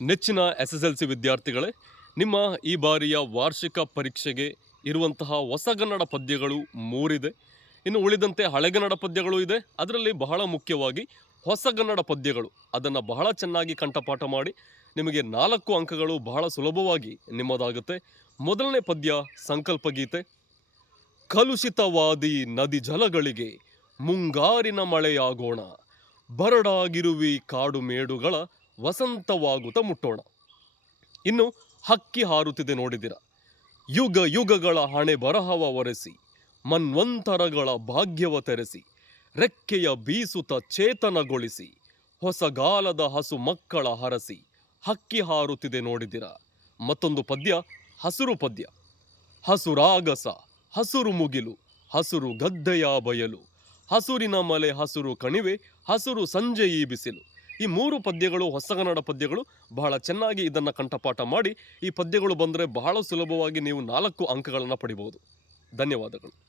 ನೆಚ್ಚಿನ S S L C ವಿದ್ಯಾರ್ಥಿಗಳೇ, ನಿಮ್ಮ ಈ ಬಾರಿಯ ವಾರ್ಷಿಕ ಪರೀಕ್ಷೆಗೆ ಇರುವಂತಹ ಹೊಸಗನ್ನಡ ಪದ್ಯಗಳು ಮೂರಿದೆ. ಇನ್ನು ಉಳಿದಂತೆ ಹಳೆಗನ್ನಡ ಪದ್ಯಗಳು ಇದೆ. ಅದರಲ್ಲಿ ಬಹಳ ಮುಖ್ಯವಾಗಿ ಹೊಸಗನ್ನಡ ಪದ್ಯಗಳು. ಅದನ್ನು ಬಹಳ ಚೆನ್ನಾಗಿ ಕಂಠಪಾಠ ಮಾಡಿ, ನಿಮಗೆ ನಾಲ್ಕು ಅಂಕಗಳು ಬಹಳ ಸುಲಭವಾಗಿ ನಿಮ್ಮದಾಗುತ್ತೆ. ಮೊದಲನೇ ಪದ್ಯ ಸಂಕಲ್ಪ ಗೀತೆ ಕಲುಷಿತವಾದಿ ನದಿ ಜಲಗಳಿಗೆ ಮುಂಗಾರಿನ ಮಳೆಯಾಗೋಣ. ಬರಡಾಗಿರುವಿ ಕಾಡು ಮೇಡುಗಳ ವಸಂತವಾಗುತ್ತ ಮುಟ್ಟೋಣ. ಇನ್ನು ಹಕ್ಕಿ ಹಾರುತ್ತಿದೆ ನೋಡಿದಿರ. ಯುಗ ಯುಗಗಳ ಹಣೆ ಬರಹವ ಒರೆಸಿ, ಮನ್ವಂತರಗಳ ಭಾಗ್ಯವ ತೆರೆಸಿ, ರೆಕ್ಕೆಯ ಬೀಸುತ ಚೇತನಗೊಳಿಸಿ ಹೊಸಗಾಲದ ಹಸು ಮಕ್ಕಳ ಹರಸಿ, ಹಕ್ಕಿ ಹಾರುತ್ತಿದೆ ನೋಡಿದಿರ. ಮತ್ತೊಂದು ಪದ್ಯ, ಹಸುರು ಪದ್ಯ. ಹಸುರಾಗಸ, ಹಸುರು ಮುಗಿಲು, ಹಸುರು ಗದ್ದೆಯ ಬಯಲು, ಹಸುರಿನ ಮಲೆ ಹಸುರು ಕಣಿವೆ, ಹಸುರು ಸಂಜೆ ಈ ಬಿಸಿಲು ಈ ಮೂರು ಪದ್ಯಗಳು ಹೊಸಗನ್ನಡ ಪದ್ಯಗಳು ಬಹಳ ಚೆನ್ನಾಗಿ ಇದನ್ನು ಕಂಠಪಾಠ ಮಾಡಿ ಈ ಪದ್ಯಗಳು ಬಂದರೆ ಬಹಳ ಸುಲಭವಾಗಿ ನೀವು ನಾಲ್ಕು ಅಂಕಗಳನ್ನು ಪಡಿಬಹುದು ಧನ್ಯವಾದಗಳು.